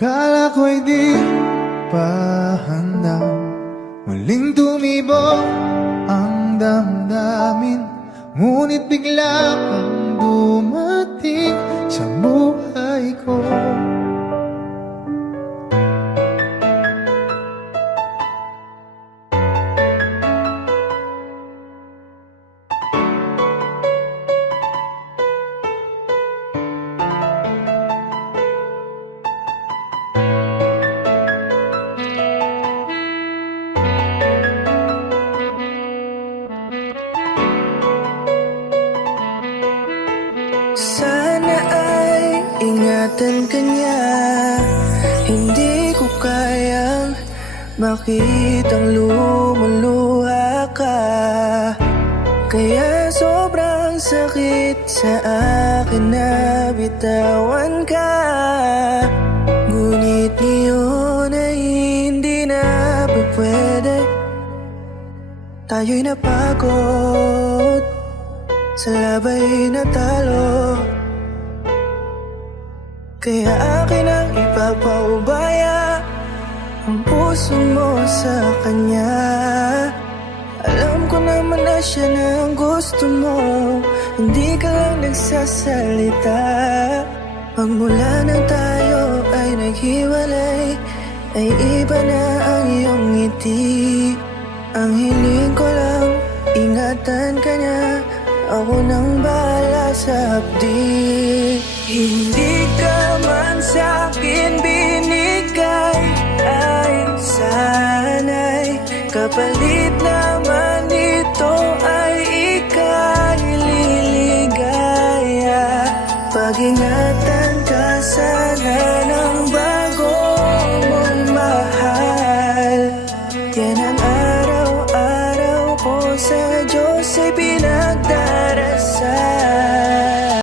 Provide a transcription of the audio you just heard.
Kala ko'y di pa handa, muling tumibok ang damdamin. Ngunit bigla kang dumating sa buhay ko. Sana ay ingatan ka niya. Hindi ko kayang makitang lumuluha ka. Kaya sobrang sakit sa akin na bitawan ka. Ngunit ngayon ay hindi na pwede. Tayo'y napagod, sa labay natalo. Kaya akin ang ipapaubaya ang puso mo sa kanya. Alam ko naman na siya na ang gusto mo, hindi ka lang nagsasalita. Pagmula nang tayo ay naghiwalay, ay iba na ang iyong ngiti. Ang hiling ko lang, ingatan ka niya. Ako nang bahala sa hapdi. Hindi ka man sa'kin binigay, ay sana'y kapalit naman ito ay ika'y liligaya. Pag-ingatan ka sana ng bago mong mahal. Yan ang araw-araw ko sa Diyos ay